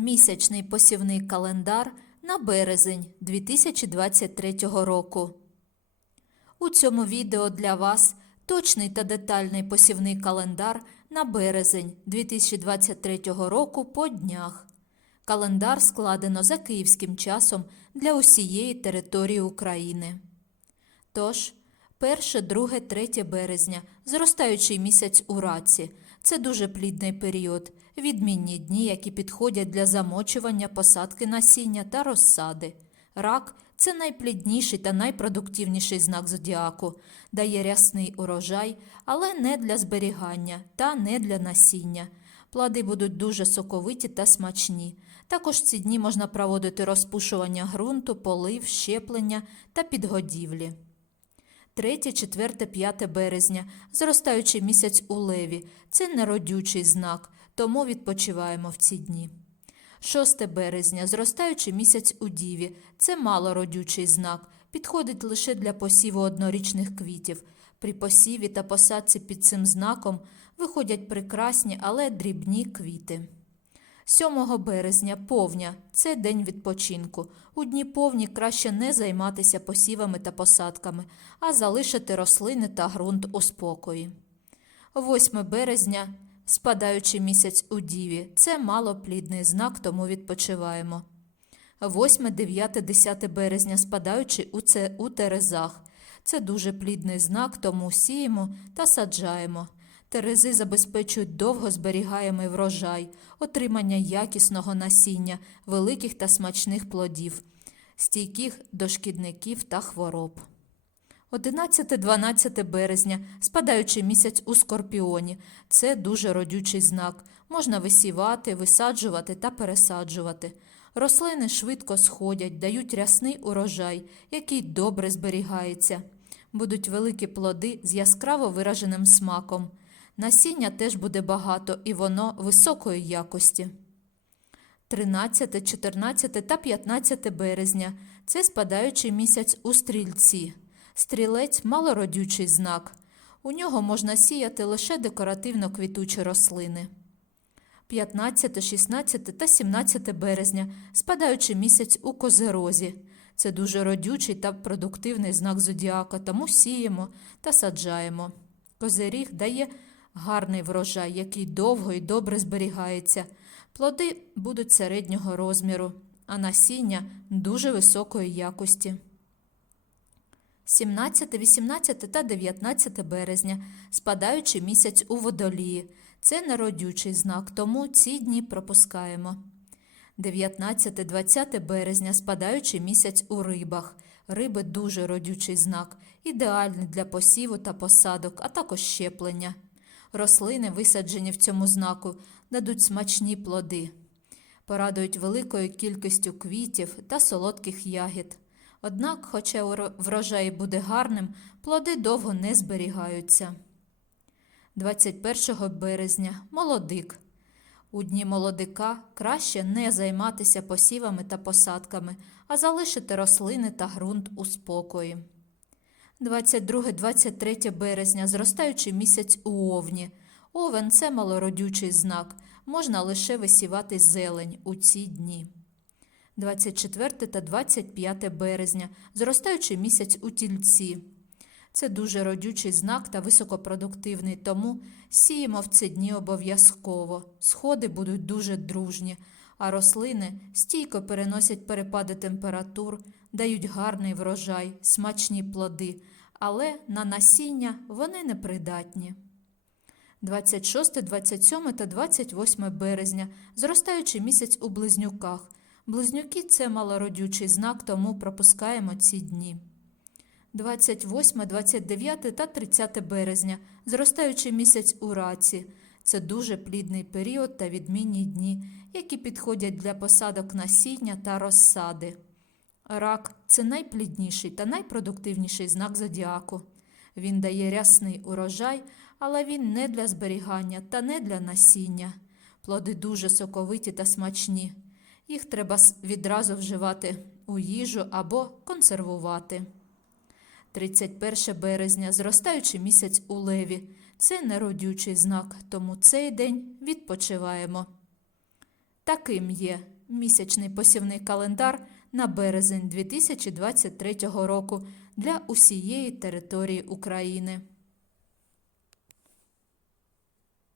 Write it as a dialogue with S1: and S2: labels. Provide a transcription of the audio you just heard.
S1: Місячний посівний календар на березень 2023 року. У цьому відео для вас точний та детальний посівний календар на березень 2023 року по днях. Календар складено за київським часом для усієї території України. Тож, 1, 2, 3 березня, зростаючий місяць у раці. Це дуже плідний період, відмінні дні, які підходять для замочування, посадки насіння та розсади. Рак це найплідніший та найпродуктивніший знак зодіаку, дає рясний урожай, але не для зберігання та не для насіння. Плоди будуть дуже соковиті та смачні. Також ці дні можна проводити розпушування ґрунту, полив, щеплення та підгодівлі. 3, 4, 5 березня, зростаючий місяць у леві. Це неродючий знак, тому відпочиваємо в ці дні. 6 березня, зростаючий місяць у діві. Це малородючий знак, підходить лише для посіву однорічних квітів. При посіві та посадці під цим знаком виходять прекрасні, але дрібні квіти. 7 березня повня це день відпочинку. У дні повні краще не займатися посівами та посадками, а залишити рослини та ґрунт у спокої. 8 березня спадаючий місяць у діві. Це малоплідний знак, тому відпочиваємо. 8, 9, 10 березня спадаючий у, це, у терезах. Це дуже плідний знак, тому сіємо та саджаємо. Терези забезпечують довго зберігаємий врожай, отримання якісного насіння, великих та смачних плодів, стійких до шкідників та хвороб. 11-12 березня, спадаючий місяць у скорпіоні. Це дуже родючий знак. Можна висівати, висаджувати та пересаджувати. Рослини швидко сходять, дають рясний урожай, який добре зберігається. Будуть великі плоди з яскраво вираженим смаком. Насіння теж буде багато і воно високої якості. 13, 14 та 15 березня це спадаючий місяць у стрільці. Стрілець малородючий знак. У нього можна сіяти лише декоративно квітучі рослини. 15, 16 та 17 березня спадаючий місяць у козерозі. Це дуже родючий та продуктивний знак зодіака, тому сіємо та саджаємо. Козиріг дає гарний врожай, який довго і добре зберігається. Плоди будуть середнього розміру, а насіння дуже високої якості. 17, 18 та 19 березня, спадаючий місяць у водолії. Це неродючий знак, тому ці дні пропускаємо. 19-20 березня, спадаючий місяць у рибах. Риби дуже родючий знак, ідеальний для посіву та посадок, а також щеплення. Рослини, висаджені в цьому знаку, дадуть смачні плоди, порадують великою кількістю квітів та солодких ягід. Однак, хоча врожай буде гарним, плоди довго не зберігаються. 21 березня молодик. У дні молодика краще не займатися посівами та посадками, а залишити рослини та ґрунт у спокої. 22-23 березня, зростаючий місяць у овні. Овен це малородючий знак, можна лише висівати зелень у ці дні. 24 та 25 березня, зростаючий місяць у тільці. Це дуже родючий знак та високопродуктивний, тому сіємо в ці дні обов'язково. Сходи будуть дуже дружні, а рослини стійко переносять перепади температур, дають гарний врожай, смачні плоди, але на насіння вони непридатні. 26, 27 та 28 березня, зростаючий місяць у близнюках. Близнюки це малородючий знак, тому пропускаємо ці дні. 28, 29 та 30 березня, зростаючий місяць у раці. Це дуже плідний період та відмінні дні, які підходять для посадок насіння та розсади. Рак це найплідніший та найпродуктивніший знак зодіаку. Він дає рясний урожай, але він не для зберігання та не для насіння. Плоди дуже соковиті та смачні. Їх треба відразу вживати у їжу або консервувати. 31 березня, зростаючий місяць у леві. Це неродючий знак, тому цей день відпочиваємо. Таким є місячний посівний календар на березень 2023 року для усієї території України.